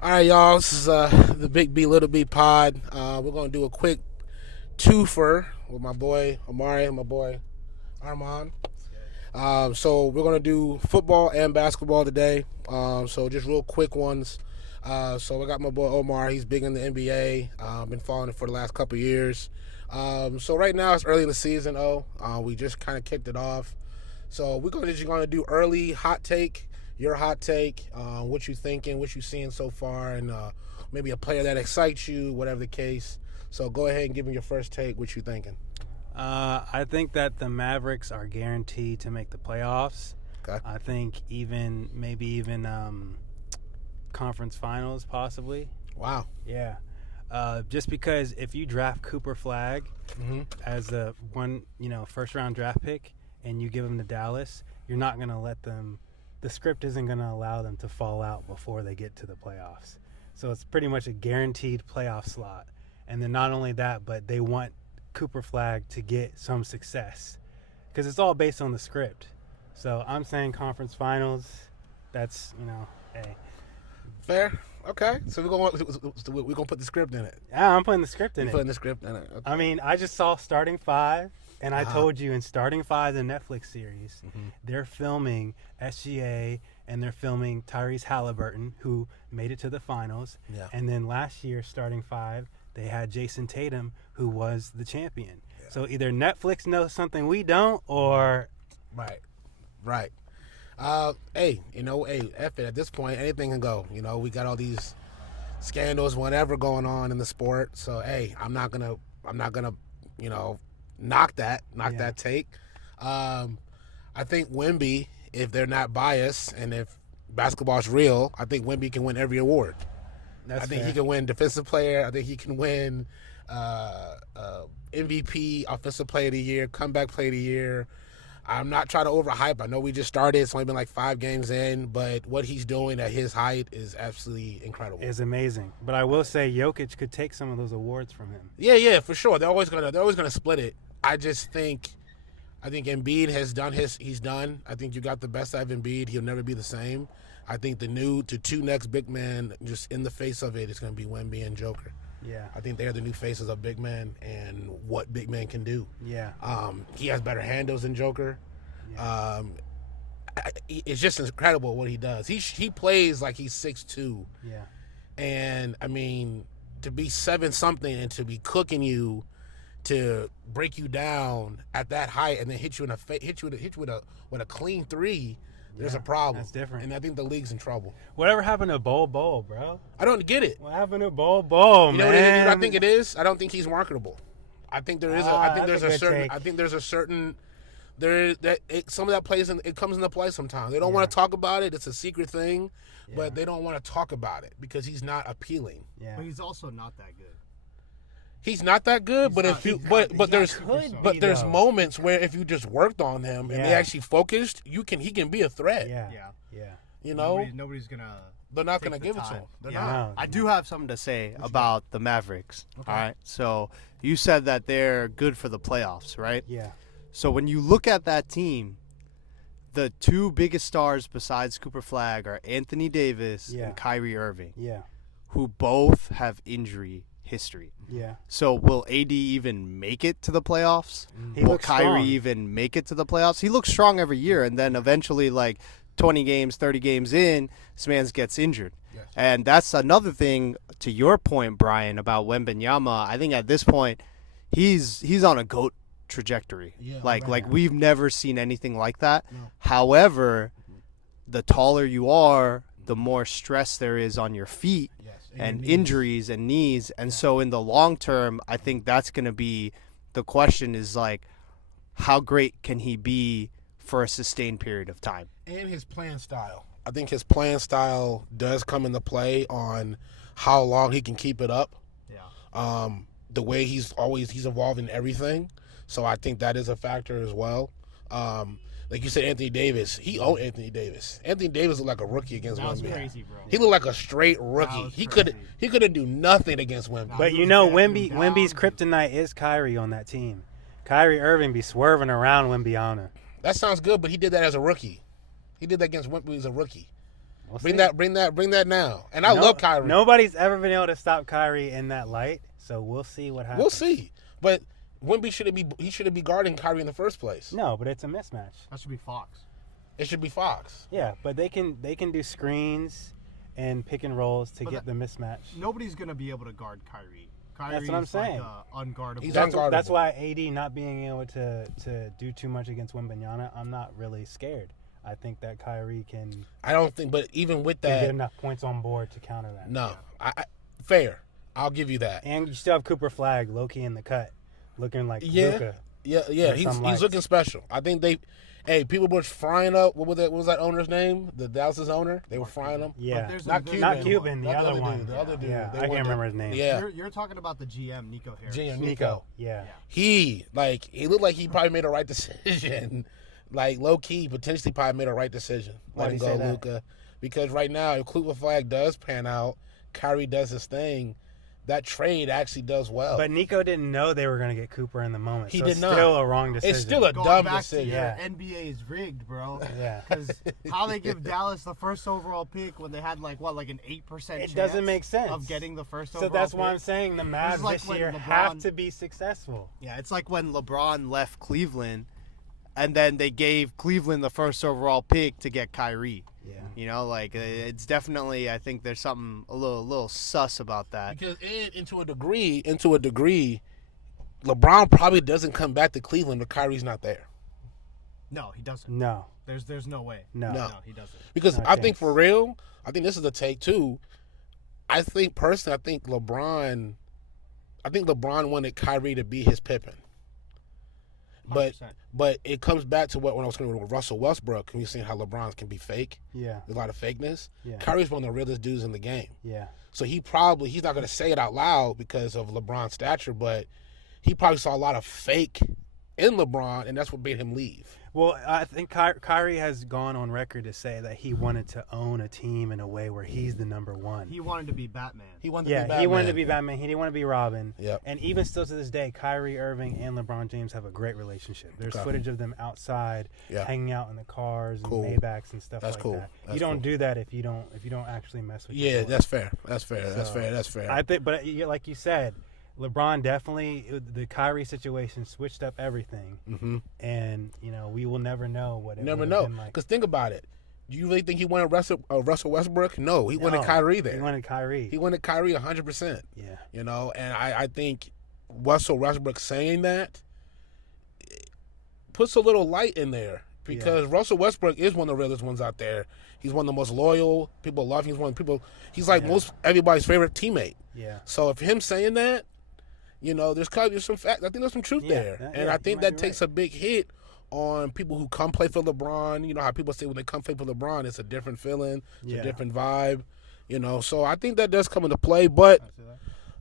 All right, y'all. This is the Big B Little B pod. We're gonna do a quick twofer with my boy Amari and my boy Armand. So we're gonna do football and basketball today. So just real quick ones. So I got my boy Omar. He's big in the NBA. Been following it for the last couple of years. So right now it's early in the season. We just kind of kicked it off. So we're just gonna do early hot take, your hot take, what you thinking, what you seeing so far, and maybe a player that excites you, whatever the case. So go ahead and give me your first take. What you thinking? I think that the Mavericks are guaranteed to make the playoffs. Okay. I think maybe even conference finals possibly. Wow. Yeah. Just because if you draft Cooper Flag as a first round draft pick and you give him to Dallas, you're not going to let them. The script isn't going to allow them to fall out before they get to the playoffs. So it's pretty much a guaranteed playoff slot. And then not only that, but they want Cooper Flag to get some success because it's all based on the script. So I'm saying conference finals. That's hey. Fair. Okay. So we're gonna put the script in it. Yeah, I'm putting the script in You're it. putting the script in it. Okay. I mean, I just saw Starting Five, and I told you in Starting Five, the Netflix series, they're filming SGA and they're filming Tyrese Halliburton, who made it to the finals. Yeah. And then last year, Starting Five, they had Jason Tatum, who was the champion. Yeah. So either Netflix knows something we don't, or Right. Hey, F it. At this point, anything can go. We got all these scandals, whatever going on in the sport. So, hey, I'm not gonna, knock that take. I think Wemby, if they're not biased and if basketball's real, I think Wemby can win every award. That's I think fair. he can win Defensive Player. I think he can win MVP, Offensive Player of the Year, Comeback Player of the Year. I'm not trying to overhype. I know we just started. It's only been like 5 games in, but what he's doing at his height is absolutely incredible. Is amazing. But I will say Jokic could take some of those awards from him. Yeah, for sure. They're always gonna split it. I think Embiid has done he's done. I think you got the best out of Embiid. He'll never be the same. I think the two next big men, just in the face of it, is going to be Wemby and Joker. Yeah. I think they're the new faces of big men and what big men can do. Yeah. He has better handles than Joker. Yeah. It's just incredible what he does. He plays like he's 6'2". Yeah. And I mean, to be 7-something and to be cooking you, to break you down at that height and then hit you with a clean three. There's a problem. That's different. And I think the league's in trouble. Whatever happened to Bol, bro? I don't get it. What happened to Bol, You know what man? I think it is? I don't think he's marketable. I think there is some of that plays it comes into play sometimes. They don't want to talk about it. It's a secret thing, but they don't want to talk about it because he's not appealing. Yeah. But he's also not that good. He's not that good, there's though. moments where if you just worked on him and they actually focused, he can be a threat. Yeah. You know, Nobody's gonna. they're not take going to the give it to time. him. They're Yeah. not. No. I do have something to say about the Mavericks. Okay. All right. So you said that they're good for the playoffs, right? Yeah. So when you look at that team, the 2 biggest stars besides Cooper Flag are Anthony Davis and Kyrie Irving, Yeah. who both have injury history. Yeah. So will AD even make it to the playoffs? He Will looks Kyrie strong. even make it to the playoffs? He looks strong every year, and then eventually, like 20 games, 30 games in, this man gets injured. Yes. And that's another thing to your point, Brian, about Wembanyama. I think at this point, he's on a GOAT trajectory. Yeah, like we've never seen anything like that. No. However, the taller you are, the more stress there is on your feet Yes. and injuries and knees. And so in the long term, I think that's going to be the question is like, how great can he be for a sustained period of time? And his playing style. I think his playing style does come into play on how long he can keep it up. Yeah. The way he's evolved in everything. So I think that is a factor as well. Like you said, Anthony Davis. He owned Anthony Davis. Anthony Davis looked like a rookie against That was Wemby. crazy, bro. He looked like a straight rookie. was He crazy. couldn't do nothing against Wemby. But he you was know, backing Wemby's down. kryptonite is Kyrie on that team. Kyrie Irving be swerving around Wembyana. That sounds good, but he did that as a rookie. He did that against Wemby as a rookie. We'll Bring see. that now. And I love Kyrie. Nobody's ever been able to stop Kyrie in that light, so we'll see what happens. We'll see. But Wemby shouldn't be guarding Kyrie in the first place. No, but it's a mismatch. That should be Fox. It should be Fox. Yeah, but they can do screens and pick and rolls to But get the mismatch. Nobody's gonna be able to guard Kyrie. Kyrie's what I'm saying. Like, unguardable. He's That's unguardable. why AD not being able to do too much against Wembanyama, I'm not really scared. I think that Kyrie can I don't think. But even with get that, enough points on board to counter that. no. Fair. I'll give you that. And you still have Cooper Flag, low-key in the cut, looking like Yeah. Luka. Yeah. With He's some lights. looking special. I think people were frying up. What was that owner's name? The Dallas owner. They were frying him. Yeah, there's Not there's Cuban. not Cuban, the Not other one. The other dude. Yeah, They I can't wanted to- remember his name. Yeah. You're talking about the GM, Nico Harris. GM Nico. Yeah. He looked like he probably made a right decision. Like low key, potentially probably made a right decision. Why'd Letting you go say that? Luka. Because right now, if Cooper Flag does pan out, Kyrie does his thing, that trade actually does well. But Nico didn't know they were going to get Cooper in the moment. He so did it's not. still a wrong decision. it's still a Going dumb back decision. to your Yeah. NBA is rigged, bro. Yeah. Because how they give Dallas the first overall pick when they had like an 8% It chance doesn't make sense. of getting the first So overall that's pick. why I'm saying the Mavs like this when year LeBron- have to be successful. Yeah, it's like when LeBron left Cleveland, and then they gave Cleveland the first overall pick to get Kyrie. Yeah. You know, like it's definitely. I think there's something a little sus about that. Because into a degree, LeBron probably doesn't come back to Cleveland if Kyrie's not there. No, he doesn't. No. There's no way. No. No. No, he doesn't. Because No I think chance. for real, I think this is a take too. I think LeBron wanted Kyrie to be his Pippen. 100%. But it comes back to when I was talking with Russell Westbrook, and we've seen how LeBron can be fake. Yeah. There's a lot of fakeness. Yeah. Kyrie's one of the realest dudes in the game. Yeah. So he's not going to say it out loud because of LeBron's stature, but he probably saw a lot of fake in LeBron, and that's what made him leave. Well, I think Kyrie has gone on record to say that he wanted to own a team in a way where he's the number one. He wanted to be Batman. He wanted to be Yeah, Batman. he wanted to be Batman. He didn't want to be Robin. Yep. And even still to this day, Kyrie Irving and LeBron James have a great relationship. There's Okay. footage of them outside, Yeah. hanging out in the cars and Cool. Maybachs and stuff That's like cool. that. That's You don't cool. do that if you don't actually mess with. Yeah, your boy. that's fair. That's fair. That's So, fair. That's fair. I think, but like you said, LeBron definitely the Kyrie situation switched up everything, and we will never know what it Never would know. have been like. Because think about it. Do you really think he wanted Russell Westbrook? No, he wanted No, Kyrie there. He wanted Kyrie. He wanted Kyrie 100%. Yeah. And I think Russell Westbrook saying that puts a little light in there because Russell Westbrook is one of the realest ones out there. He's one of the most loyal. People love him. He's like everybody's favorite teammate. Yeah. So if him saying that, there's some fact. I think there's some truth Yeah, there, that- and yeah, I you think might that be takes a big hit on people who come play for LeBron. You know how people say when they come play for LeBron, it's a different feeling, it's Yeah. a different vibe. So I think that does come into play, but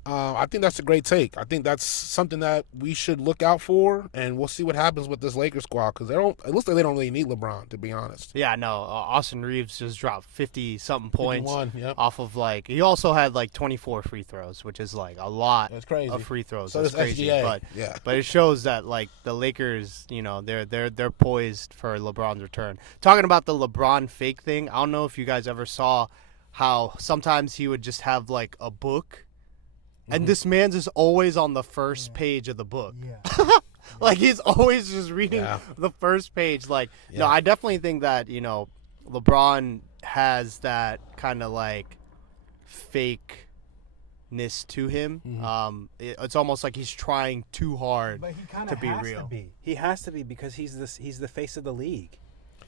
I think that's a great take. I think that's something that we should look out for, and we'll see what happens with this Lakers squad because it looks like they don't really need LeBron, to be honest. Yeah, no. Austin Reeves just dropped 50-something points 51, yep. off of he also had 24 free throws, which is a lot That's crazy. of free throws. So That's does crazy. SGA. Yeah. But it shows that the Lakers, they're poised for LeBron's return. Talking about the LeBron fake thing, I don't know if you guys ever saw how sometimes he would just have a book. And this man's is always on the first page of the book. Yeah. He's always just reading Yeah. the first page. No, Yeah. I definitely think that, LeBron has that kind of fakeness to him. It's almost like he's trying too hard But he kind to of be has real. to be. He has to be because he's the face of the league.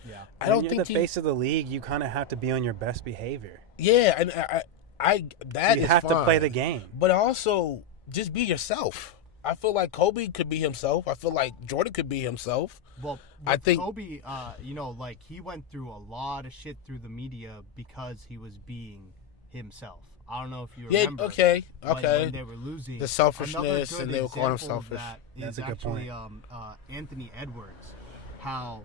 Yeah. I When don't you're think the face of the league. You kind of have to be on your best behavior. Yeah, and that You is have to play fine. the game. But also, just be yourself. I feel like Kobe could be himself. I feel like Jordan could be himself. Well, I think- Kobe, he went through a lot of shit through the media because he was being himself. I don't know if you Yeah, remember. okay. When they were losing. The selfishness, Another good and they were calling him example of selfish. That That's is a good actually Anthony Edwards. How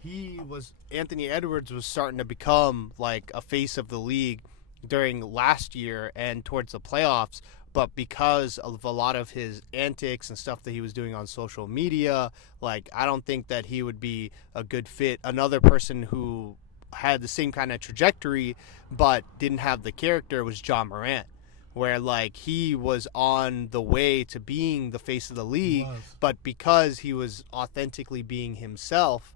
he was. Anthony Edwards was starting to become a face of the league during last year and towards the playoffs, but because of a lot of his antics and stuff that he was doing on social media, I don't think that he would be a good fit. Another person who had the same kind of trajectory, but didn't have the character was John Morant, where like he was on the way to being the face of the league, but because he was authentically being himself,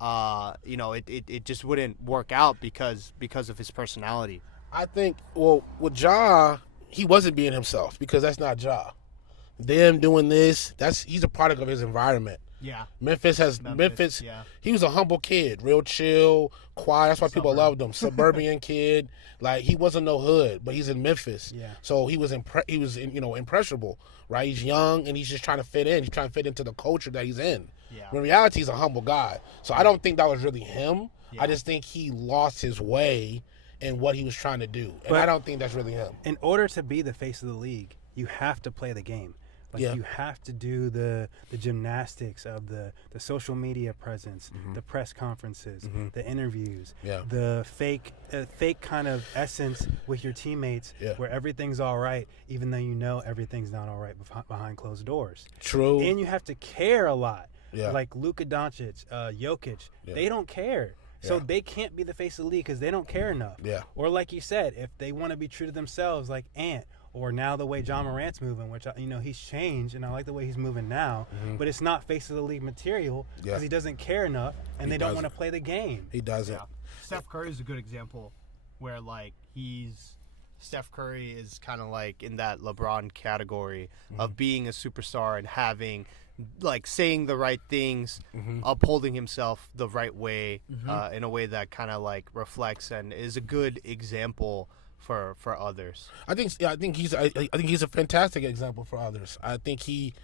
it just wouldn't work out because of his personality. I think, well, with Ja, he wasn't being himself because that's not Ja. Them doing this, he's a product of his environment. Yeah. Memphis. Yeah. He was a humble kid, real chill, quiet. That's why people loved him. Suburban kid, like he wasn't no hood, but he's in Memphis. Yeah. So he was impressionable, right? He's young and he's just trying to fit in. He's trying to fit into the culture that he's in. Yeah. When in reality, he's a humble guy. So I don't think that was really him. Yeah. I just think he lost his way in what he was trying to do, and But- I don't think that's really him. In order to be the face of the league, you have to play the game. Like Yeah. you have to do the gymnastics of the social media presence, the press conferences, the interviews, Yeah. the fake kind of essence with your teammates, Yeah. where everything's all right, even though you know everything's not all right behind closed doors. True. And you have to care a lot. Yeah. Like Luka Doncic, Jokic, Yeah. they don't care. So Yeah. they can't be the face of the league because they don't care enough. Yeah. Or like you said, if they want to be true to themselves, like Ant, or now the way John Morant's moving, which he's changed, and I like the way he's moving now. But it's not face of the league material because Yeah. he doesn't care enough, and He they don't want to doesn't. play the game. He doesn't. Yeah. Steph Curry is a good example where like Steph Curry is kind of like in that LeBron category of being a superstar and having like saying the right things, upholding himself the right way in a way that kind of like reflects and is a good example for others. I think he's a fantastic example for others. I think he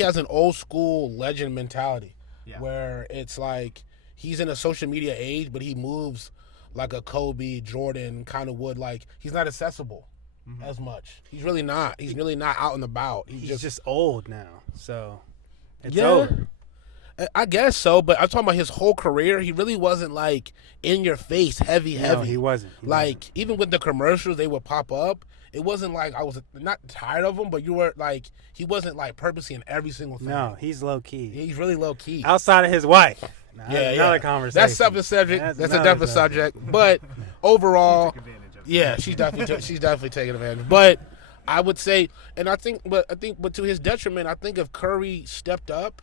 has an old school legend mentality Yeah. where it's like he's in a social media age, but he moves like a Kobe, Jordan kind of would. Like he's not accessible as much. He's really not. He's really not out and about. He's just old now, so it's Yeah. over. I guess so, but I'm talking about his whole career. He really wasn't like in your face, heavy. No, he wasn't. He Like even with the commercials, they would pop up. It wasn't like I was not tired of him, but you were like he wasn't like purposely in every single thing. No, he's low key. He's really low key. Outside of his wife. Now, Yeah, that's yeah. another conversation. That's separate subject. That's a another different subject. But overall, Took advantage of it. yeah, she's definitely taking advantage. But I would say, and I think to his detriment, I think if Curry stepped up,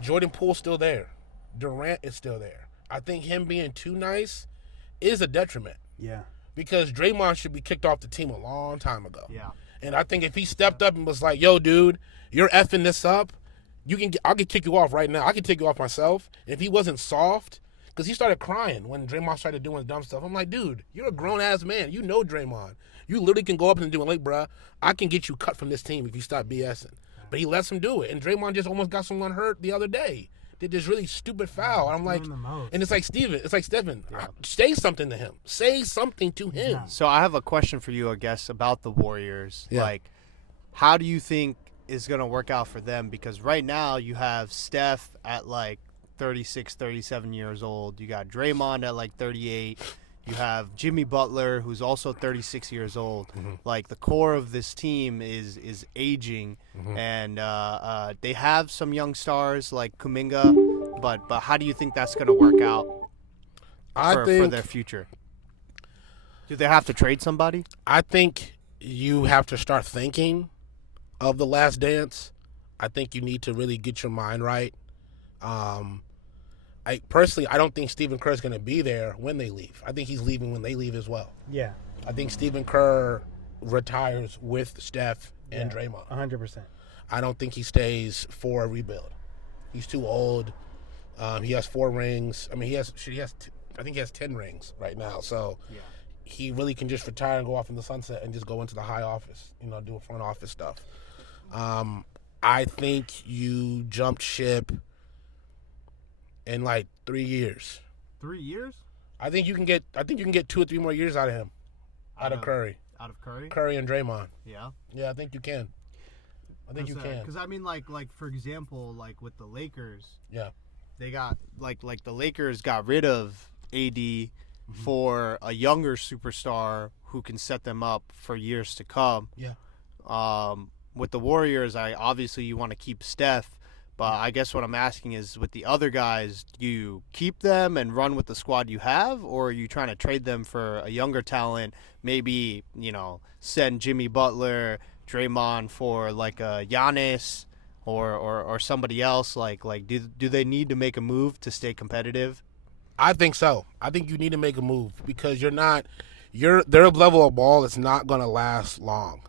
Jordan Poole's still there, Durant is still there. I think him being too nice is a detriment Yeah. because Draymond should be kicked off the team a long time ago. Yeah. And I think if he stepped up and was like, "Yo, dude, you're effing this up. I can kick you off right now. I can take you off myself." And if he wasn't soft, because he started crying when Draymond started doing dumb stuff. I'm like, dude, you're a grown ass man. You know Draymond. You literally can go up and do it. Like, bruh, I can get you cut from this team if you stop BSing. But he lets him do it. And Draymond just almost got someone hurt the other day. Did this really stupid foul. And I'm like, doing the most. and it's like Stephen, say something to him. Say something to him. So I have a question for you, I guess, about the Warriors. Yeah. Like, how do you think is going to work out for them? Because right now you have Steph at like 36, 37 years old. You got Draymond at like 38. You have Jimmy Butler, who's also 36 years old. Like the core of this team is aging, and they have some young stars like Kuminga. But how do you think that's going to work out for their future? Do they have to trade somebody? I think you have to start thinking of The Last Dance. I think you need to really get your mind right. I don't think Stephen Kerr is going to be there when they leave. I think he's leaving when they leave as well. Yeah. I think Stephen Kerr retires with Steph and Draymond. 100%. I don't think he stays for a rebuild. He's too old. He has 4 rings. I mean, I think he has 10 rings right now. So he really can just retire and go off in the sunset and just go into the high office, do front office stuff. I think you jumped ship in like 3 years. 3 years? I think you can get 2 or 3 more years out of him. Out of Curry. Out of Curry? Curry and Draymond. Yeah. Yeah, I think you can. I think you can. Because I mean, like for example, like with the Lakers, Yeah. They got like the Lakers got rid of AD for a younger superstar who can set them up for years to come. Yeah. With the Warriors, obviously you want to keep Steph, But I guess what I'm asking is, with the other guys, do you keep them and run with the squad you have, or are you trying to trade them for a younger talent? Maybe, send Jimmy Butler, Draymond for like a Giannis or somebody else. Like do they need to make a move to stay competitive? I think so. I think you need to make a move because their level of ball is not going to last long.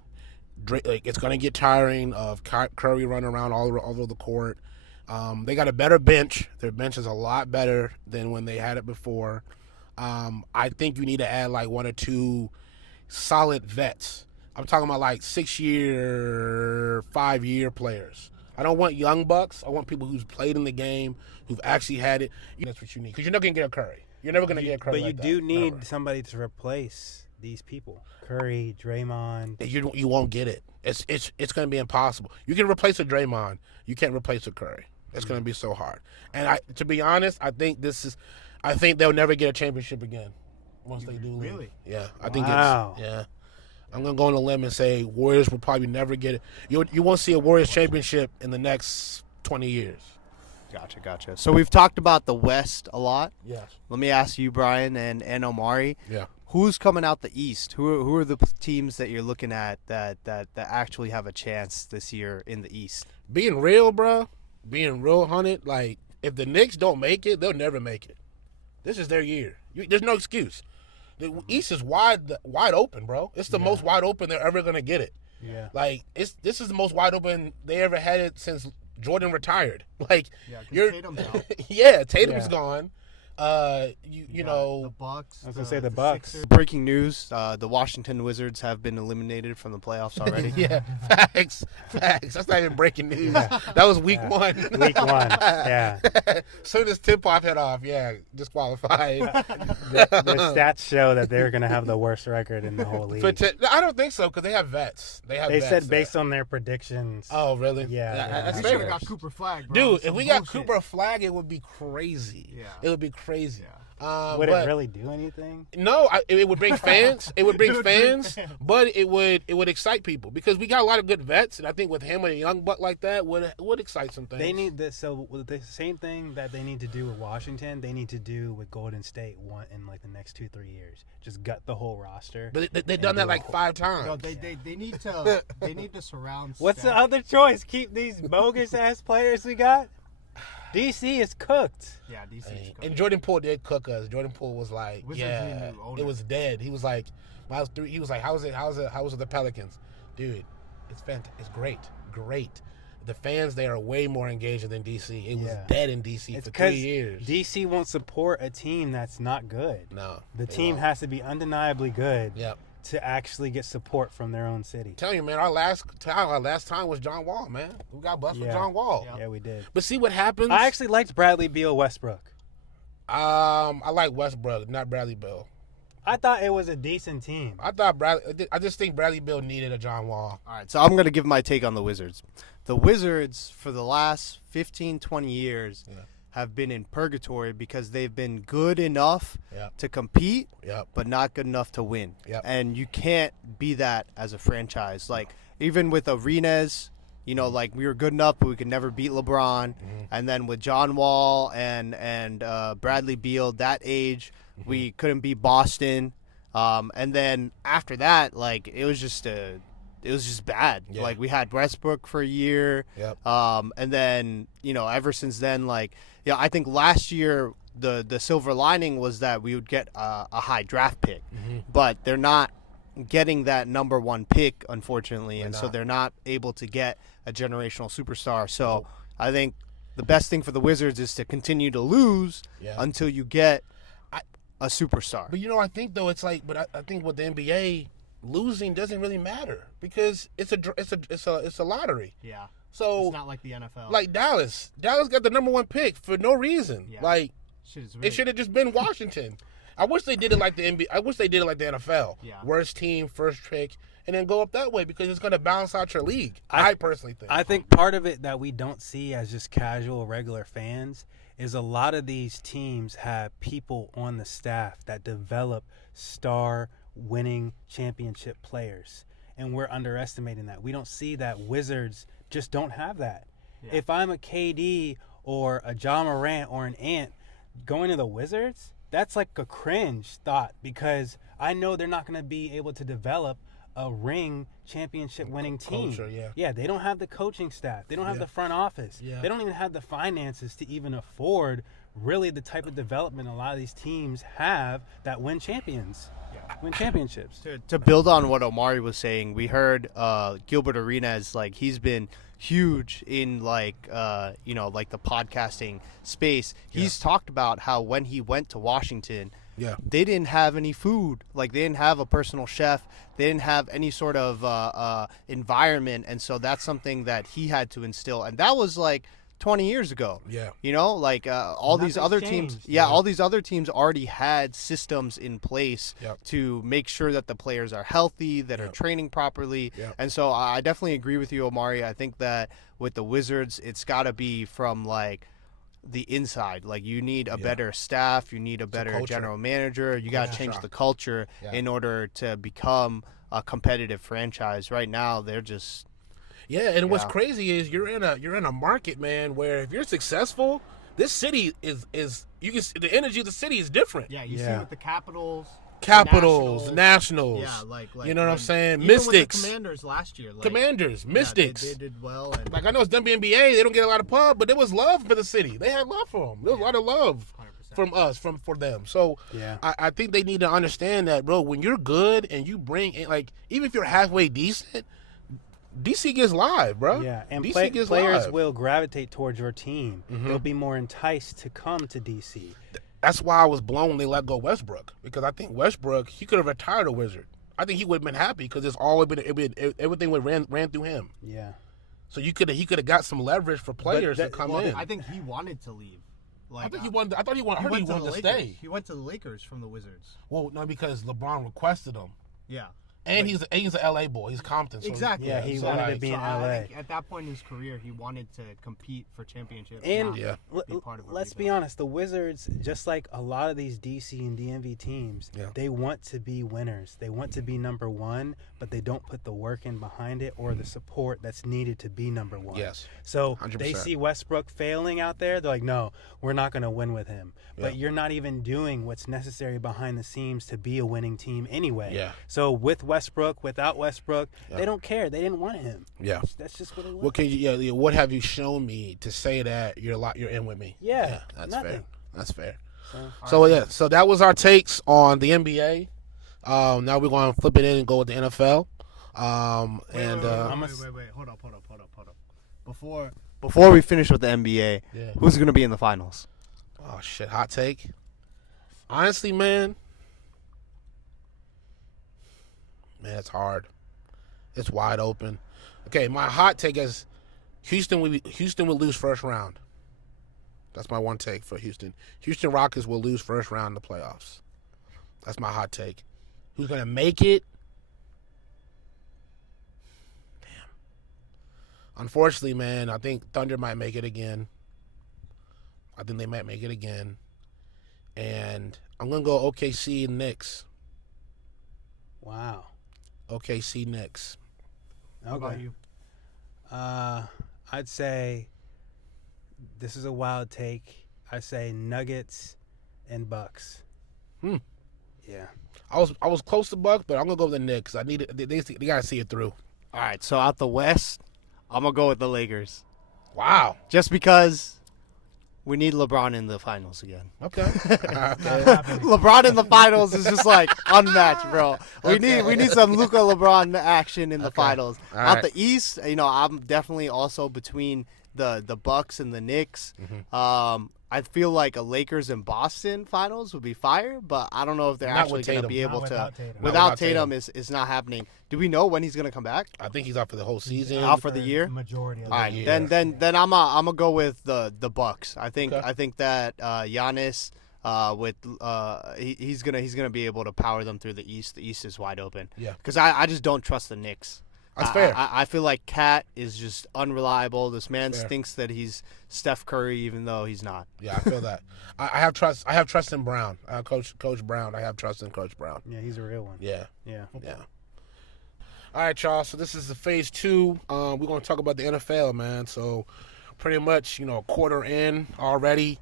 It's going to get tiring of Curry running around all over the court. They got a better bench. Their bench is a lot better than when they had it before. I think you need to add like 1 or 2 solid vets. I'm talking about like 6-year, 5-year players. I don't want young bucks. I want people who's played in the game, who've actually had it. That's what you need because you're not going to get a Curry. You're never going to get a Curry. But like you do that. need Never. somebody to replace these people. Curry, Draymond. You won't get it. It's going to be impossible. You can replace a Draymond. You can't replace a Curry. It's going to be so hard. And to be honest, I think they'll never get a championship again once they do leave. Really? Yeah, I think Wow. yeah. I'm going to go on a limb and say Warriors will probably never get it. You won't see a Warriors championship in the next 20 years. Gotcha. So we've talked about the West a lot. Yes. Let me ask you, Brian and Omari. Yeah. Who's coming out the East? Who are the teams that you're looking at that actually have a chance this year in the East? Being real, bro. Being real, hunted. Like, if the Knicks don't make it, they'll never make it. This is their year. There's no excuse. The East is wide open, bro. It's the most wide open they're ever gonna get it. Yeah. Like this is the most wide open they ever had it since Jordan retired. Like Tatum's out. yeah, Tatum's Yeah. gone. You got know, the Bucks. I was gonna say the Bucks. Sixers. Breaking news: the Washington Wizards have been eliminated from the playoffs already. yeah, facts. That's not even breaking news. That was week 1. Week 1. Yeah. Soon as tip-off head off, disqualified. The stats show that they're gonna have the worst record in the whole league. I don't think so because they have vets. They said based on their predictions. Oh, really? Yeah, that's We fair. should have got Cooper Flag, bro. Dude, if Some we got bullshit. Cooper Flag, it would be crazy. Yeah. It would be crazy. Would but it really do anything? No, it would bring fans. It would bring It would bring fans, fans. but it would excite people because we got a lot of good vets, and I think with him and a young buck like that would excite some things. They need this. So the same thing that they need to do with Washington, they need to do with Golden State in like the next 2-3 years. Just gut the whole roster. but they've done that like 5 times. No, they need to surround. What's the Steph. other choice? Keep these bogus ass players we got? DC is cooked. Yeah, DC. And Jordan Poole did cook us. Jordan Poole was like, Wizards yeah, need a new owner. it was dead. He was like, he was like, how was it the Pelicans, dude? It's fantastic. It's great. The fans there are way more engaged than DC. It was Yeah. dead in DC It's for 3 because years. DC won't support a team that's not good. No, The they team won't. has to be undeniably good Yep. to actually get support from their own city. Tell you, man, our last time was John Wall, man. We got bust for Yeah. John Wall. Yeah. Yeah, we did. But see what happens. I actually liked Bradley Beal Westbrook. I like Westbrook, not Bradley Beal. I thought it was a decent team. I just think Bradley Beal needed a John Wall. All right, so I'm going to give my take on the Wizards. The Wizards, for the last 15, 20 years, have been in purgatory because they've been good enough Yep. to compete, Yep. but not good enough to win. Yep. And you can't be that as a franchise. Like, even with Arenas, like we were good enough, but we could never beat LeBron. And then with John Wall and Bradley Beal, that age, we couldn't beat Boston. And then after that, like it was just bad. Yeah. Like we had Westbrook for a year. Yep. And then ever since then, like I think last year the silver lining was that we would get a high draft pick, but they're not getting that number 1 pick, unfortunately, and so not. they're not able to get a generational superstar. So I think the best thing for the Wizards is to continue to lose Yeah. until you get a superstar. But I think though it's like, I think with the NBA, losing doesn't really matter because it's a lottery. Yeah. So It's not like the NFL. like Dallas got the number 1 pick for no reason. Yeah. Like Shit is it really- should have just been Washington. I wish they did it like the NBA. I wish they did it like the NFL. Yeah. Worst team, first pick, and then go up that way because it's going to balance out your league. I personally think. I think part of it that we don't see as just casual, regular fans is a lot of these teams have people on the staff that develop star winning championship players. And we're underestimating that. We don't see that Wizards just don't have that. If I'm a KD or a John Morant or an Ant going to the Wizards, that's like a cringe thought because I know they're not going to be able to develop a ring championship winning team. Culture, yeah. Yeah, they don't have the coaching staff. They don't have Yeah. the front office. Yeah. They don't even have the finances to even afford really the type of development a lot of these teams have that win championships. To build on what Omari was saying, we heard Gilbert Arenas, like he's been huge in like like the podcasting space. He's talked about how when he went to Washington, Yeah. they didn't have any food. Like they didn't have a personal chef. They didn't have any sort of environment, and so that's something that he had to instill. And that was like 20 years ago. Yeah. Like all these Nothing's other changed. teams. Yeah, all these other teams already had systems in place Yep. to make sure that the players are healthy, that are training properly. Yep. And so I definitely agree with you, Omari. I think that with the Wizards, it's got to be from like the inside. Like you need a better staff, you need a better culture. general manager. You got to change the culture in order to become a competitive franchise. Right now, they're just Yeah, and what's Yeah. crazy is you're in a market, man, where if you're successful, this city is you can see the energy of the city is different. you see Yeah. with the Capitals. Capitals, Nationals. Yeah, like you know what I'm when- saying? even with Mystics, the Commanders last year. Like, Commanders, Mystics. They did well. And Like I know it's WNBA, they don't get a lot of pub, but there was love for the city. They had love for them. There was a lot of love 100%. from us, for them. So Yeah. I think they need to understand that, bro. When you're good and you bring in, like, even if you're halfway decent, DC gets live, bro. Yeah, and DC gets players live. will gravitate towards your team. They'll be more enticed to come to DC. That's why I was blown when they let go Westbrook, because I think Westbrook, he could have retired a Wizard. I think he would have been happy because it's always been everything would ran through him. Yeah. So he could have got some leverage for players that- to come well, in. I think he wanted to leave. Like I thought he wanted. I heard he went to wanted the to Lakers. stay. He went to the Lakers from the Wizards. Well, no, because LeBron requested him, Yeah. and he's an LA boy. He's Compton. So Exactly. Yeah, he so wanted to like- be in I LA. think at that point in his career, he wanted to compete for championships. And not Yeah. be part of a let's be rebuild. honest, the Wizards, just like a lot of these DC and DMV teams, Yeah. they want to be winners. They want to be number one, but they don't put the work in behind it or the support that's needed to be number one. Yes. So 100%. they see Westbrook failing out there. They're like, no, we're not going to win with him. But Yeah. you're not even doing what's necessary behind the scenes to be a winning team anyway. Yeah. So with Westbrook, without Westbrook, Yeah. they don't care. They didn't want him. Yeah. That's just what it was. What can you? Yeah. What have you shown me to say that you're in with me? Yeah, that's nothing. fair. That's fair. So- So yeah, so that was our takes on the NBA. Now we're going to flip it in and go with the NFL. Wait, hold up. Before we finish with the NBA, Yeah. who's going to be in the finals? Oh shit, hot take. Honestly, man, it's hard. It's wide open. Okay, my hot take is Houston will lose first round. That's my one take for Houston. Houston Rockets will lose first round in the playoffs. That's my hot take. Who's gonna make it? Damn. Unfortunately, man, I think Thunder might make it again. I think they might make it again. And I'm going to go OKC Knicks. Wow. OKC Knicks. How about you? I'd say this is a wild take. I say Nuggets and Bucks. Hmm. Yeah. I was close to Bucks, but I'm going to go with the Knicks. I need it. They got to see it through. All right, so out the West, I'm going to go with the Lakers. Wow. Just because we need LeBron in the finals again. Okay. LeBron in the finals is just like unmatched, bro. We need some Luka LeBron action in the finals. All Out right. the East, I'm definitely also between the Bucks and the Knicks. Mm-hmm. I feel like a Lakers and Boston finals would be fire, but I don't know if they're Not actually with going to Tatum. be able Not to. without Tatum. Not Without Tatum is not happening. Do we know when he's going to come back? I think he's out for the whole season. Out for the year? Majority of All right, Yeah. then I'm gonna go with the Bucks. I think Okay. that Giannis he's gonna be able to power them through the East. The East is wide open. Yeah. Because I just don't trust the Knicks. That's fair. I feel like Cat is just unreliable. This man Fair. thinks that he's Steph Curry, even though he's not. Yeah, I feel that. I have trust. I have trust in Brown. Coach Brown. I have trust in Coach Brown. Yeah, he's a real one. Yeah. Yeah. Yeah. All right, y'all. So this is the phase 2. We're going to talk about the NFL, man. So pretty much, a quarter in already.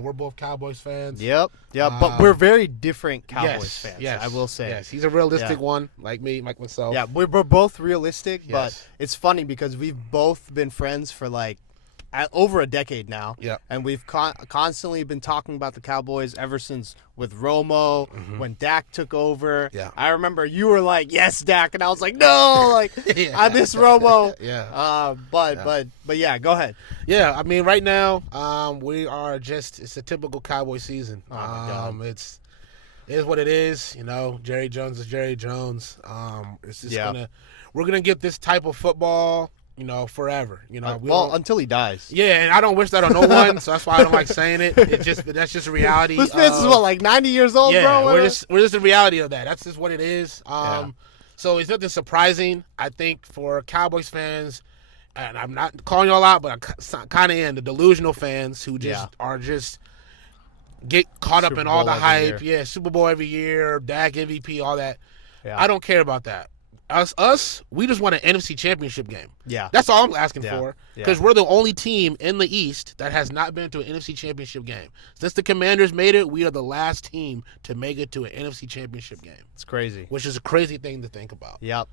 We're both Cowboys fans. Yep. But we're very different Cowboys Yes, fans. yes, I will say. Yes, he's a realistic Yeah. one, like me, like myself. Yeah, we're both realistic, Yes. but it's funny because we've both been friends for like over a decade now. Yep. And we've constantly been talking about the Cowboys ever since with Romo, when Dak took over. Yeah. I remember you were like, yes, Dak. And I was like, no, like, Yeah. I miss Romo. Yeah. But yeah, go ahead. Yeah, I mean, right now, we are it's a typical Cowboy season. Oh, my God. It is what it is. Jerry Jones is Jerry Jones. It's just we're going to get this type of football, forever. We don't- Until he dies. yeah, and I don't wish that on no one, so that's why I don't like saying it. That's just a reality. This man's is what, like 90 years old, Yeah, bro? we're just the reality of that. That's just what it is. Yeah. So it's nothing surprising. I think for Cowboys fans, and I'm not calling y'all out, but I kind of am, the delusional fans who just get caught up Super in all the Bowl every hype. Yeah, Super Bowl every year, Dak MVP, all that. Yeah. I don't care about that. Us, we just want an NFC Championship game. Yeah. That's all I'm asking Yeah. for. Yeah. Because we're the only team in the East that has not been to an NFC Championship game. Since the Commanders made it, we are the last team to make it to an NFC Championship game, It's crazy. which is a crazy thing to think about. Yep.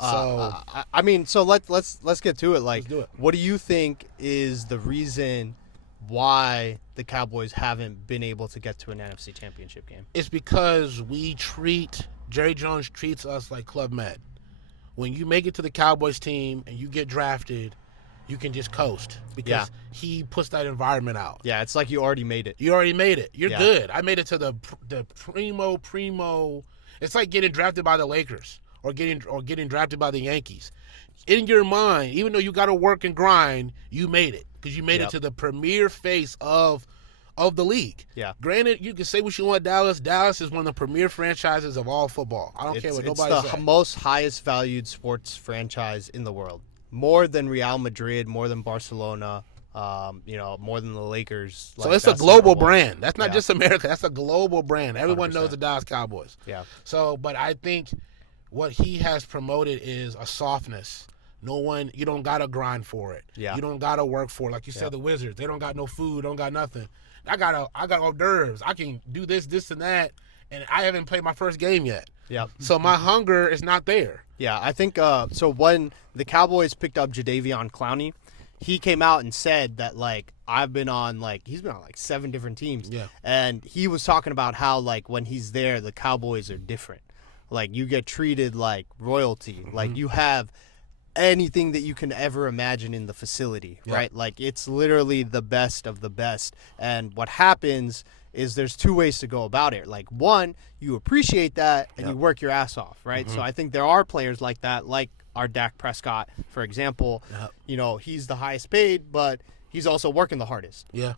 So- I mean, so let's get to it. Like, Let's do it. what do you think is the reason why the Cowboys haven't been able to get to an NFC Championship game? It's because Jerry Jones treats us like Club Med. When you make it to the Cowboys team and you get drafted, you can just coast because he puts that environment out. Yeah, it's like you already made it. You already made it. You're Yeah. good. I made it to the primo. It's like getting drafted by the Lakers or getting drafted by the Yankees. In your mind, even though you got to work and grind, you made it because you made Yep. it to the premier face of the league. Yeah. Granted, you can say what you want. Dallas is one of the premier franchises of all football. I don't care what It's nobody the says. most highest valued sports franchise in the world. More than Real Madrid, more than Barcelona, more than the Lakers. So Like, it's a that's global number one. brand. That's not Yeah. just America. That's a global brand. Everyone knows 100%. the Dallas Cowboys. Yeah. So, but I think what he has promoted is a softness. You don't gotta grind for it. Yeah. You don't gotta work for it. Like you said, the Wizards, they don't got no food, don't got nothing. I got hors d'oeuvres. I can do this, and that, and I haven't played my first game yet. Yeah. So my hunger is not there. Yeah, I think so. When the Cowboys picked up Jadeveon Clowney, he came out and said that like he's been on like 7 different teams. Yeah. And he was talking about how like when he's there, the Cowboys are different. Like you get treated like royalty. Like you have anything that you can ever imagine in the facility, Yeah. right? Like it's literally the best of the best. And what happens is there's 2 ways to go about it. Like one, you appreciate that and you work your ass off, right? So I think there are players like that, like our Dak Prescott, for example. Yep. He's the highest paid, but he's also working the hardest. Yeah.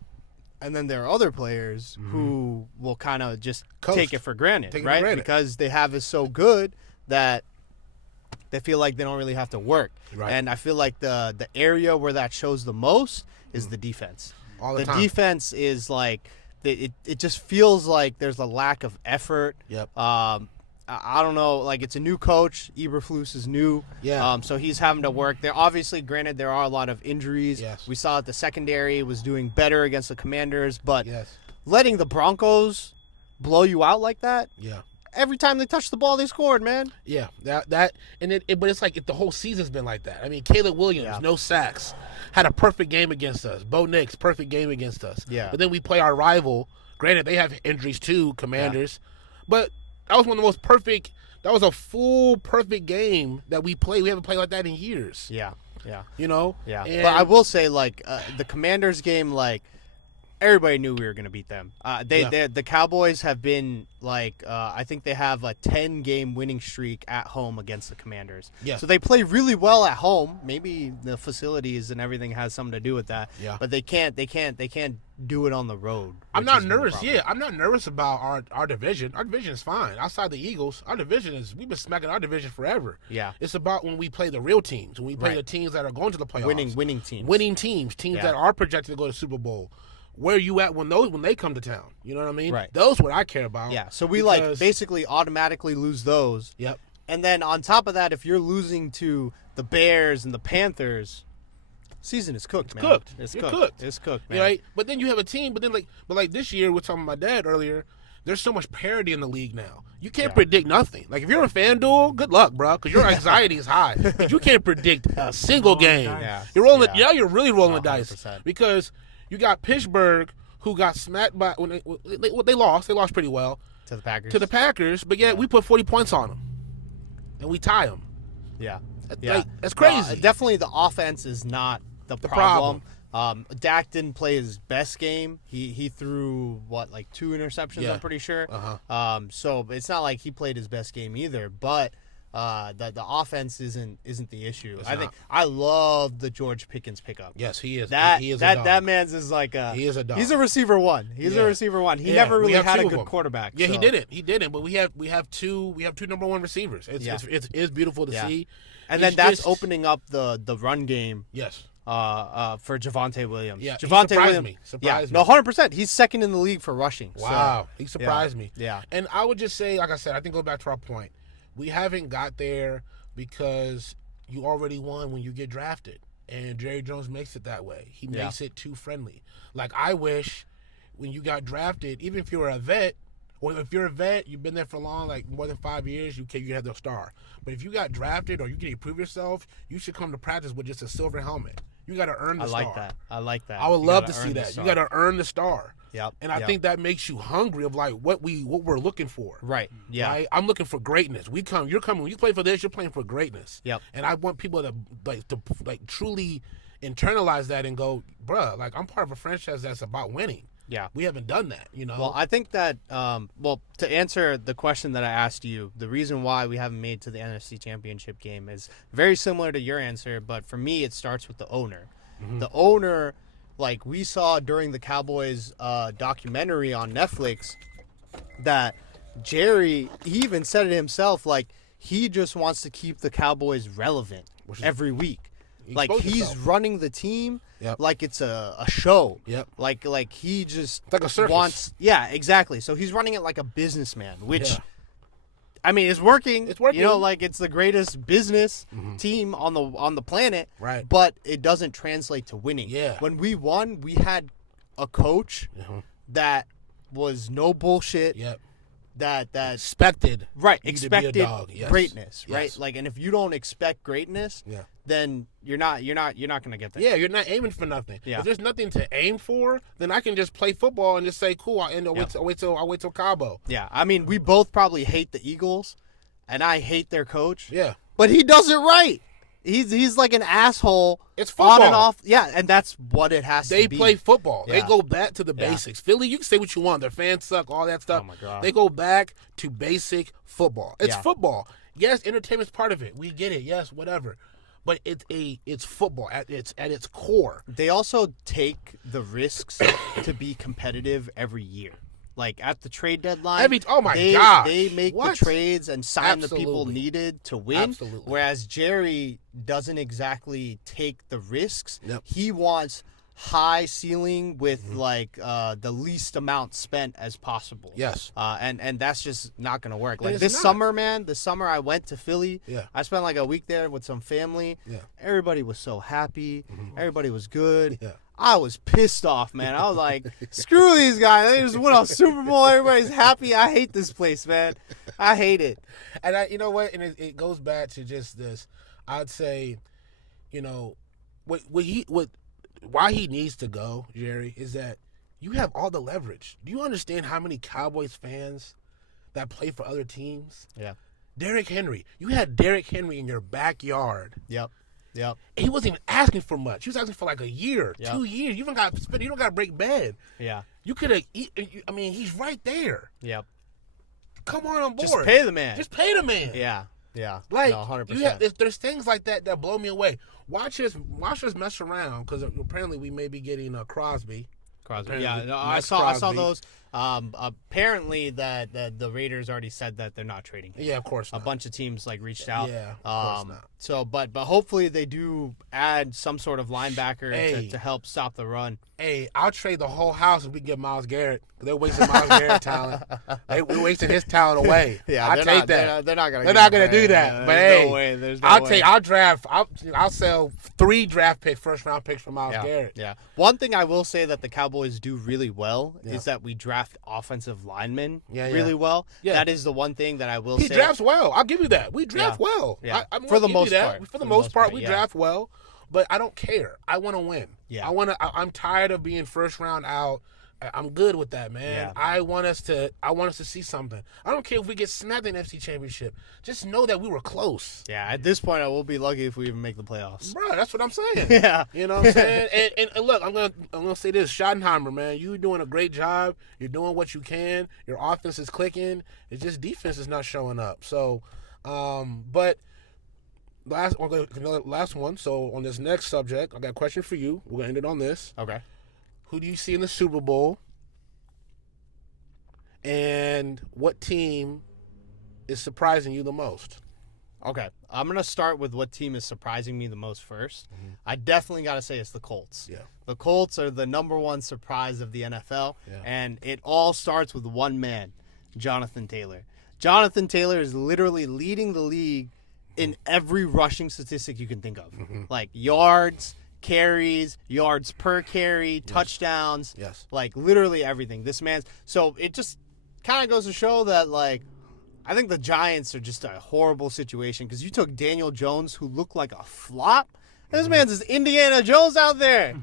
And then there are other players who will kind of just Coast. take it for granted, Take it for right? granted. Because they have it so good that they feel like they don't really have to work. Right. And I feel like the area where that shows the most is the defense. All the time. Defense is like it just feels like there's a lack of effort. Yep. I don't know, like it's a new coach. Eberflus is new. Yeah. So he's having to work. There obviously, granted, there are a lot of injuries. Yes. We saw that the secondary was doing better against the Commanders, but Yes. letting the Broncos blow you out like that, Yeah. every time they touched the ball, they scored, man. Yeah, but it's like the whole season's been like that. I mean, Caleb Williams, Yeah. no sacks, had a perfect game against us. Bo Nix, perfect game against us. Yeah. But then we play our rival. Granted, they have injuries too, Commanders, but that was one of the most perfect. That was a full perfect game that we played. We haven't played like that in years. Yeah, yeah, You know. yeah. And- But I will say, like the Commanders game, like everybody knew we were going to beat them. The Cowboys have been like I think they have a 10-game winning streak at home against the Commanders. Yeah. So they play really well at home. Maybe the facilities and everything has something to do with that. Yeah. But they can't do it on the road. I'm which not has been the nervous. problem. Yeah, I'm not nervous about our division. Our division is fine. Outside the Eagles, our division we've been smacking our division forever. Yeah. It's about when we play the real teams, when we play Right. the teams that are going to the playoffs. Winning teams. Winning teams Yeah. that are projected to go to Super Bowl. Where you at when they come to town? You know what I mean? Right. Those what I care about. Yeah. So we like because- basically automatically lose those. Yep. And then on top of that, if you're losing to the Bears and the Panthers, Season is cooked, man. cooked. It's You're cooked. cooked. It's cooked, man. Right? But then you have a team. But then like this year, we're talking about my dad earlier. There's so much parity in the league now. You can't predict nothing. Like if you're a FanDuel, good luck, bro, because your anxiety is high. But you can't predict a single game. Yeah. You're rolling. Yeah. Now you're really rolling the dice 100%. because you got Pittsburgh, who got smacked by when they lost. They lost pretty well To the Packers. to the Packers, but yet we put 40 points on them, and we tie them. Yeah. Like, that's crazy. Definitely the offense is not the problem. Dak didn't play his best game. He threw like 2 interceptions, Yeah. I'm pretty sure. Uh-huh. So it's not like he played his best game either, but the offense isn't the issue. It's I think not. I love the George Pickens pickup. Yes, he is. That he is a that dog. that man's is like He is a dog. He's a receiver one. He's Yeah. a receiver one. He Yeah, never we really have had two a of good them. quarterback. Yeah, so. he didn't. But we have two number one receivers. It's beautiful to Yeah. see. And then It's that's just- opening up the run game Yes. for Javonte Williams. Yeah, he Javonte surprised Williams. me. Surprised yeah, me. no, 100%. He's second in the league for rushing. so- Wow, he surprised me. Yeah. And I would just say, like I said, I think go back to our point. We haven't got there because you already won when you get drafted, and Jerry Jones makes it that way. He Yeah. makes it too friendly. Like I wish when you got drafted, even if you were a vet, or if you're a vet, you've been there for long, like more than 5 years, you have the star. But if you got drafted or you can improve yourself, you should come to practice with just a silver helmet. You got to earn the I star. like that. I like that. I would You love gotta to see earn the that. You star. got to earn the star. Yep. And I yep. think that makes you hungry of like what we're looking for. Right. Yeah. Right? I'm looking for greatness. You're coming. When you play for this, you're playing for greatness. Yep. And I want people to truly internalize that and go, bruh, like I'm part of a franchise that's about winning. Yeah. We haven't done that, you know. Well, I think that, to answer the question that I asked you, the reason why we haven't made to the NFC Championship game is very similar to your answer, but for me, it starts with the owner. Mm-hmm. The owner, like we saw during the Cowboys documentary on Netflix, that Jerry, he even said it himself, like he just wants to keep the Cowboys relevant every week. Like exposed he's himself. running the team Yep. like it's a show. Yep. Like he just like a circus. wants. Yeah, exactly. So he's running it like a businessman, which Yeah. I mean, it's working. It's working. You know, like it's the greatest business team on the planet. Right. But it doesn't translate to winning. Yeah. When we won, we had a coach that was no bullshit. Yep. That Expected. right you to be a expected dog. Yes. greatness. Right. Yes. Like, and if you don't expect greatness, Yeah. then you're not gonna get there. Yeah, you're not aiming for nothing. Yeah. If there's nothing to aim for, then I can just play football and just say, "Cool." I'll wait till Cabo. Yeah, I mean, we both probably hate the Eagles, and I hate their coach. Yeah, But he does it right. He's like an asshole. It's on and football. off. Yeah, and that's what it has they to be. play football. They Yeah. go back to the Yeah. basics. Philly, you can say what you want. Their fans suck, all that stuff. Oh, my God. They go back to basic football. It's Yeah. football. Yes, entertainment's part of it. We get it. Yes, whatever. But it's football at its core. They also take the risks to be competitive every year. Like at the trade deadline, Oh my they, gosh. they make What? the trades and sign the people Absolutely. needed to win. Absolutely. Whereas Jerry doesn't exactly take the risks. Yep. He wants high ceiling with like the least amount spent as possible. Yes. And that's just not gonna work. And Like it's this not. summer, man. This summer I went to Philly. Yeah. I spent like a week there with some family. Yeah. Everybody was so happy. Everybody was good. Yeah. I was pissed off, man. I was like, screw these guys. They just won a Super Bowl. Everybody's happy. I hate this place, man. I hate it. And you know what? And it goes back to just this. I'd say, you know, why he needs to go, Jerry, is that you have all the leverage. Do you understand how many Cowboys fans that play for other teams? Yeah. Derrick Henry. You had Derrick Henry in your backyard. Yep. Yep. He wasn't even asking for much. He was asking for like a year, Yeah. 2 years. You don't got to break bed. Yeah. You could have. I mean, he's right there. Yep. Come on board. Just pay the man. Just pay the man. Yeah. Yeah. Like no, 100%. you have, there's things like that blow me away. Watch us mess around because apparently we may be getting Crosby. Crosby. Apparently Yeah. No, I Max saw Crosby. those. Apparently that the Raiders already said that they're not trading him. Yeah, of course A not. bunch of teams like reached out. Yeah, of course not. So, but hopefully they do add some sort of linebacker Hey. to help stop the run. Hey, I'll trade the whole house if we get Myles Garrett. They're wasting Myles Garrett talent. We're wasting his talent away. I they're take not, that. They're not gonna. They're give not him gonna do Brand. that. Yeah, But there's hey, no way. There's no way. I'll sell 3 draft picks, first round picks for Myles Garrett. Yeah. One thing I will say that the Cowboys do really well is that we draft offensive linemen really well. Yeah. That is the one thing that I will He say. drafts well. I'll give you that. We draft well. Yeah. I'm For the gonna give you most that. part. For the most part, we draft well. But I don't care. I want to win. Yeah. I'm tired of being first round out. I'm good with that, man. Yeah. I want us to see something. I don't care if we get smacked in the NFC Championship. Just know that we were close. Yeah. At this point, I will be lucky if we even make the playoffs. Bro, that's what I'm saying. Yeah. You know what I'm saying? And look, I'm gonna say this, Schottenheimer, man, you doing a great job. You're doing what you can. Your offense is clicking. It's just defense is not showing up. So, but last one. So on this next subject, I got a question for you. We're gonna end it on this. Okay. Who do you see in the Super Bowl? And what team is surprising you the most? Okay. I'm gonna start with what team is surprising me the most 1st. I definitely gotta say it's the Colts. Yeah. The Colts are the number one surprise of the NFL, Yeah. and it all starts with one man, Jonathan Taylor. Jonathan Taylor is literally leading the league in every rushing statistic you can think of, like yards, carries, yards per carry, touchdowns, Yes. like literally everything. This man's so it just kind of goes to show that like I think the Giants are just a horrible situation because you took Daniel Jones, who looked like a flop. This man's is Indiana Jones out there.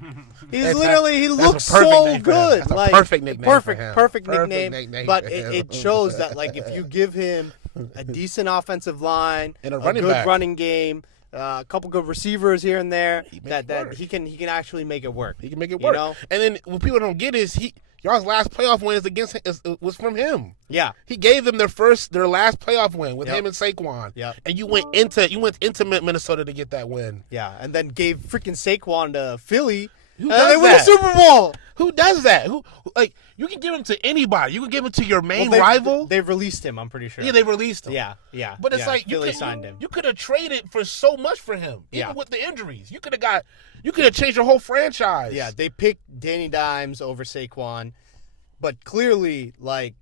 He's literally he That's looks a perfect so name for him. good. That's a Like perfect nickname perfect, for him. perfect Perfect nickname. nickname But for him. it shows that like if you give him a decent offensive line, And a running good back. running game, a couple good receivers here and there, make that it work. he can actually make it work. He can make it You work. know? And then what people don't get is y'all's last playoff win was from him. Yeah. He gave them their last playoff win with Yep. him and Saquon. Yep. And you went into Minnesota to get that win. Yeah, and then gave freaking Saquon to Philly, Who and does they win the that? Super Bowl. Who does that? Who like you can give him to anybody. You can give him to your main Well, rival. They've released him. I'm pretty sure. Yeah, they released him. Yeah. But it's yeah, like Philly signed him. You could have traded for so much for him, even Yeah. with the injuries. You could have changed your whole franchise. Yeah, they picked Danny Dimes over Saquon, but clearly, like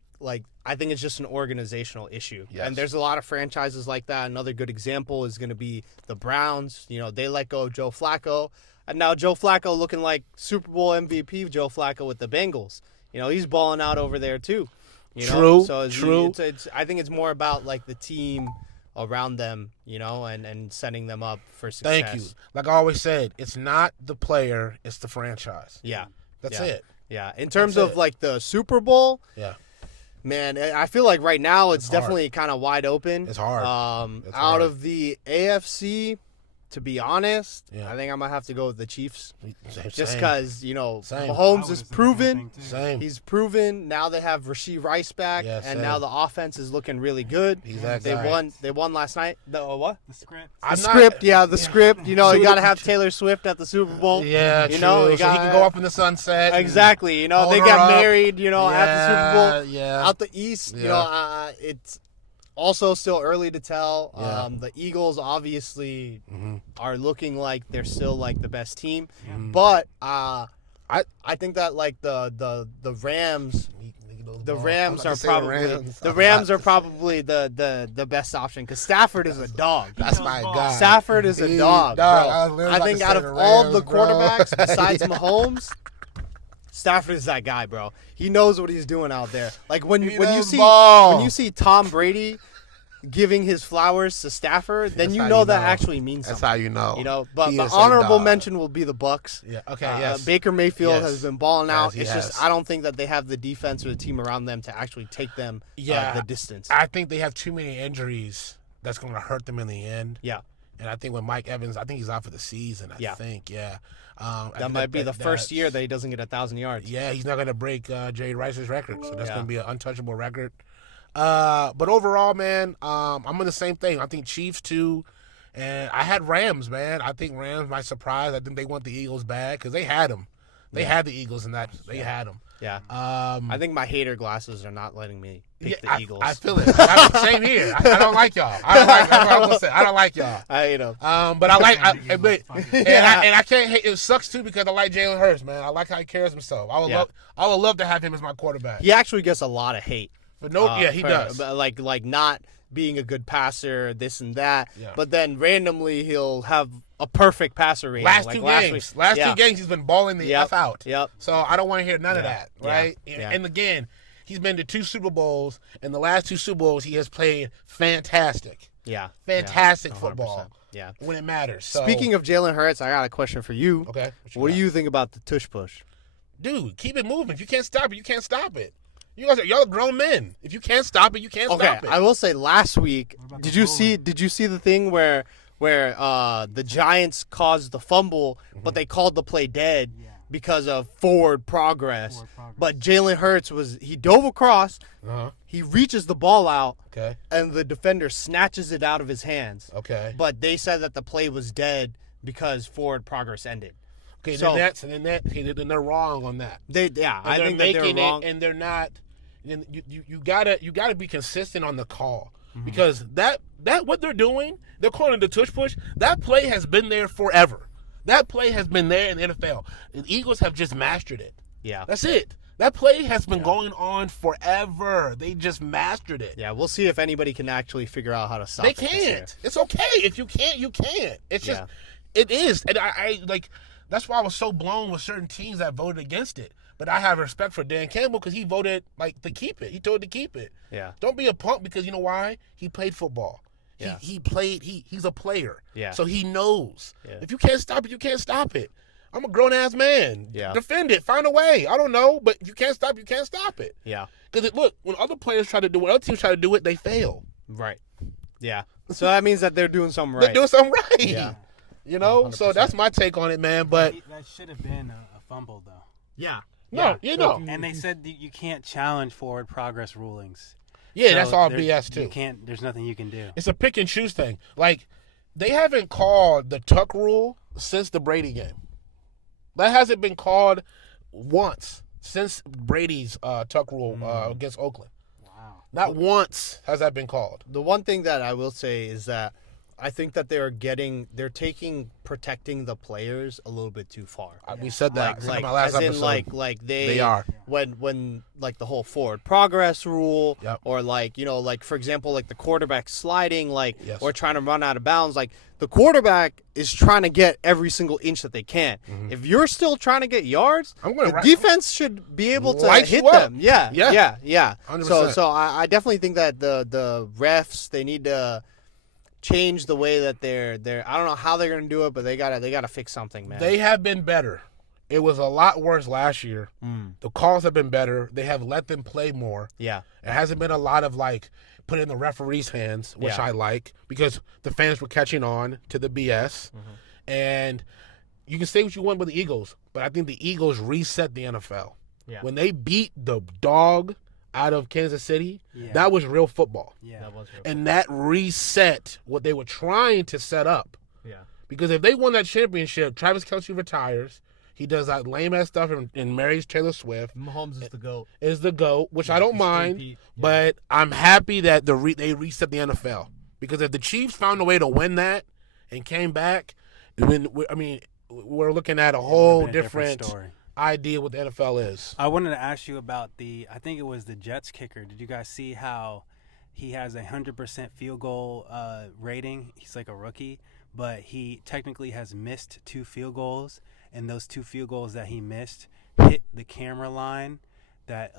I think it's just an organizational issue. Yes. And there's a lot of franchises like that. Another good example is going to be the Browns. You know, they let go of Joe Flacco, and now Joe Flacco looking like Super Bowl MVP Joe Flacco with the Bengals. You know, he's balling out over there too. You know? True, So true. It's I think it's more about like the team around them, you know, and setting them up for success. Thank you. Like I always said, it's not the player, it's the franchise. Yeah. That's Yeah. it. Yeah. In terms That's of it. like the Super Bowl, Yeah. man, I feel like right now it's hard. definitely kind of wide open. It's hard. It's Out hard. of the AFC, to be honest, Yeah. I think I'm gonna have to go with the Chiefs, just Same. because you know Same. I Mahomes would've is said the same proven. thing, too. Same. He's proven. Now they have Rasheed Rice back, Yeah, and same. now the offense is looking really good. He's that They guy. won last night. The what? The script. The I'm not- script, the script. You know, you So got to the- have Taylor Swift at the Super Bowl. Yeah, you true. know, you so he can go off in the sunset. and Exactly. You know, hold they her got up. married. You know, at the Super Bowl. Yeah. Out the East, you Yeah. know, it's also still early to tell. Yeah. The Eagles obviously are looking like they're still like the best team, Mm-hmm. but I think that like the Rams. The Rams are probably the best option because Stafford is a dog. That's my guy. Stafford is a He- dog, dog, bro. I was literally I about think to out say of the all Rams, the bro. quarterbacks besides Yeah. Mahomes, Stafford is that guy, bro. He knows what he's doing out there. Like when He you does ball. when you see Tom Brady giving his flowers to Stafford, then That's you how know you that know. actually means That's something. how you know. You know, but He the is a honorable dog. mention will be the Bucks. Yeah. Okay. Yes. Baker Mayfield Yes. has been balling out. Yes, he It's just has. I don't think that they have the defense or the team around them to actually take them Yeah. the distance. I think they have too many injuries that's going to hurt them in the end. Yeah. And I think with Mike Evans, I think he's out for the season. I Yeah. think, yeah. I That think might be the first that's- year that he doesn't get 1,000 yards. Yeah, he's not going to break Jay Rice's record, so that's Yeah. going to be an untouchable record. But overall, man, I'm in the same thing. I think Chiefs too, and I had Rams, man. I think Rams might surprise. I think they want the Eagles bad because they had them. They had the Eagles in that. They had them. Yeah. Um, I think my hater glasses are not letting me pick the Eagles. I feel it. Same here. I don't like y'all. That's what I'm gonna say. I don't like y'all. I hate them. But I like, I can't hate. It sucks too because I like Jalen Hurts, man. I like how he carries himself. I would love to have him as my quarterback. He actually gets a lot of hate. But he does. But like not being a good passer, this and that. Yeah. But then randomly he'll have a perfect passer rating. Last like two week. games, he's been balling the F out. Yep. So I don't want to hear none of that, right? Yeah. And again, he's been to 2 Super Bowls. In the last 2 Super Bowls, he has played fantastic. Yeah. Fantastic 100%. football. Yeah. When it matters. So, Speaking of Jalen Hurts, I got a question for you. okay, What got? do you think about the tush push? Dude, keep it moving. If you can't stop it, you can't stop it. Y'all are grown men. If you can't stop it, you can't stop it. I will say last week, about did the you bowling? see the thing where the Giants caused the fumble, but they called the play dead because of forward progress. But Jalen Hurts he dove across, Uh-huh. he reaches the ball out, Okay. and the defender snatches it out of his hands. Okay. But they said that the play was dead because forward progress ended. Okay. So- Then they're wrong on that. I And think that they're making wrong. and they're not. And you gotta be consistent on the call Mm-hmm. because that what they're doing, they're calling the tush push. That play has been there forever. That play has been there in the NFL. The Eagles have just mastered it. Yeah. That's it. That play has been going on forever. They just mastered it. Yeah, we'll see if anybody can actually figure out how to stop They it this year. can't. It's okay if you can't. You can't. It's just, Yeah. it is, and I like. That's why I was so blown with certain teams that voted against it. But I have respect for Dan Campbell because he voted to keep it. He told to keep it. Yeah. Don't be a punk because you know why? He played football. Yeah. He played. He's a player. Yeah. So he knows. Yeah. If you can't stop it, you can't stop it. I'm a grown ass man. Yeah. Defend it. Find a way. I don't know, but if you can't stop, you can't stop it. Yeah. Because look, when other players try to do it, other teams try to do it, they fail. Right. Yeah. So that means that they're doing something right. They're doing something right. Yeah. You know, 100%. so that's my take on it, man. But That should have been a fumble, though. Yeah. no, you know, And they said that you can't challenge forward progress rulings. yeah, So that's all there- BS too. You can't. There's nothing you can do. It's a pick and choose thing. Like they haven't called the tuck rule since the Brady game. That hasn't been called once since Brady's tuck rule against Oakland. Wow. Not once has that been called. The one thing that I will say is that I think that they're taking protecting the players a little bit too far. We said that in my last as episode. in like They are. when like the whole forward progress rule Yep. or like for example like the quarterback sliding Yes. or trying to run out of bounds, like the quarterback is trying to get every single inch that they can. If you're still trying to get yards, I'm gonna the write- defense should be able to Light hit you up. them. Yeah. Yeah. Yeah. 100%. So I definitely think that the refs, they need to change the way that they're I don't know how they're gonna do it, but they gotta fix something, man. They have been better. It was a lot worse last year. The calls have been better. They have let them play more. Yeah. It hasn't been a lot of put in the referee's hands, which Yeah. I like because the fans were catching on to the BS. And you can say what you want with the Eagles, but I think the Eagles reset the NFL. Yeah. When they beat the dog out of Kansas City, Yeah. that was real football. Yeah. That was real. And that reset what they were trying to set up. Yeah. Because if they won that championship, Travis Kelce retires. He does that lame ass stuff and marries Taylor Swift. Mahomes is the GOAT. Is the GOAT, which I don't he's mind, three-peat, yeah. but I'm happy that they reset the NFL. Because if the Chiefs found a way to win that and came back, we're looking at a whole Been a different story. idea what the NFL is. I wanted to ask you about I think it was the Jets kicker. Did you guys see how he has 100% field goal rating? He's like a rookie, but he technically has missed 2 field goals, and those 2 field goals that he missed hit the camera line that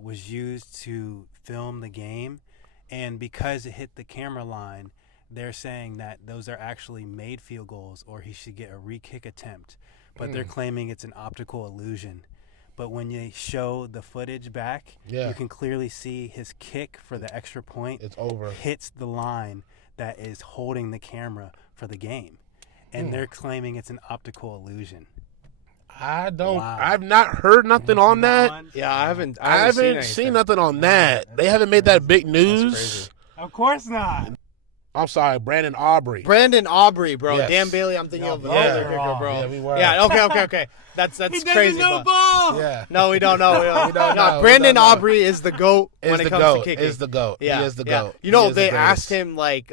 was used to film the game. And because it hit the camera line, they're saying that those are actually made field goals, or he should get a re-kick attempt. But they're claiming it's an optical illusion. But when you show the footage back, Yeah. you can clearly see his kick for the extra point It's over. hits the line that is holding the camera for the game. And they're claiming it's an optical illusion. I don't. Wow. I've not heard nothing on that. Yeah, I haven't Seen nothing on that. They haven't made that big news. crazy. Of course not. I'm sorry, Brandon Aubrey. Brandon Aubrey, bro. Yes. Dan Bailey, I'm thinking of the Yeah, other we're kicker, wrong. bro. Yeah, we were. Yeah, okay. That's crazy. but- know. Yeah. No, we don't know. We don't know. No, We Brandon don't know. Aubrey is the GOAT when it comes to kicking. Is the GOAT. Yeah, He is the yeah. GOAT. You know, He is the they greatest. asked him like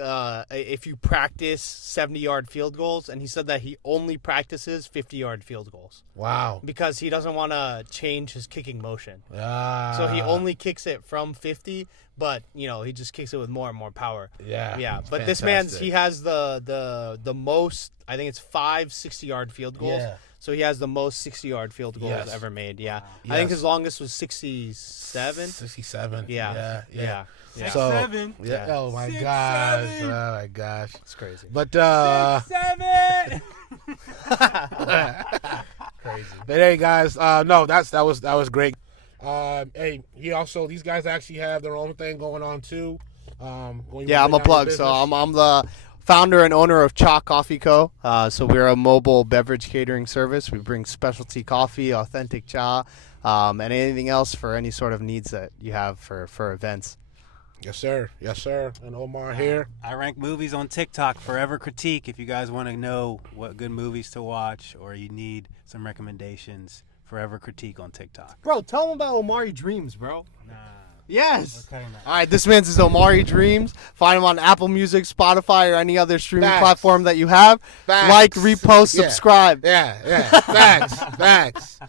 if you practice 70-yard field goals, and he said that he only practices 50-yard field goals Wow. because he doesn't want to change his kicking motion. Ah. So he only kicks it from 50, but he just kicks it with more and more power. Yeah. Yeah, but Fantastic. this man's he has the most. I think it's 5 60-yard field goals. Yeah. So he has the most 60-yard field goals Yes. ever made. Yeah, Yes. I think his longest was 67. 67. Yeah. Yeah. Yeah. So, 7. yeah. Yeah. Oh my 6, gosh. 7. Oh my gosh. It's crazy. But 7. Crazy. But hey guys, no, that was great. Hey, these guys actually have their own thing going on too. Yeah, I'm a plug. So I'm the founder and owner of Cha Coffee Co. So we're a mobile beverage catering service. We bring specialty coffee, authentic cha, and anything else for any sort of needs that you have for events. Yes, sir. Yes, sir. And Omar here. I rank movies on TikTok. Forever Critique. If you guys want to know what good movies to watch or you need some recommendations, Forever Critique on TikTok. Bro, tell them about Omari Dreams, bro. Nah. Yes. We're cutting that. All right, this man's is Omari Dreams. Find him on Apple Music, Spotify, or any other streaming Facts. platform that you have. Facts. Like, repost, Yeah. subscribe. Yeah. Facts.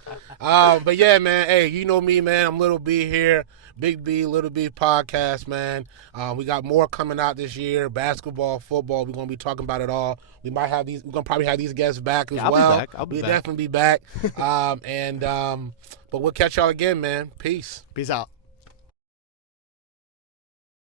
But yeah, man. Hey, you know me, man. I'm Little B here. Big B, Little B podcast, man. We got more coming out this year. Basketball, football. We're gonna be talking about it all. We're gonna probably have these guests back as Yeah, I'll be well. back. I'll be We'll back. definitely be back. But we'll catch y'all again, man. Peace. Peace out.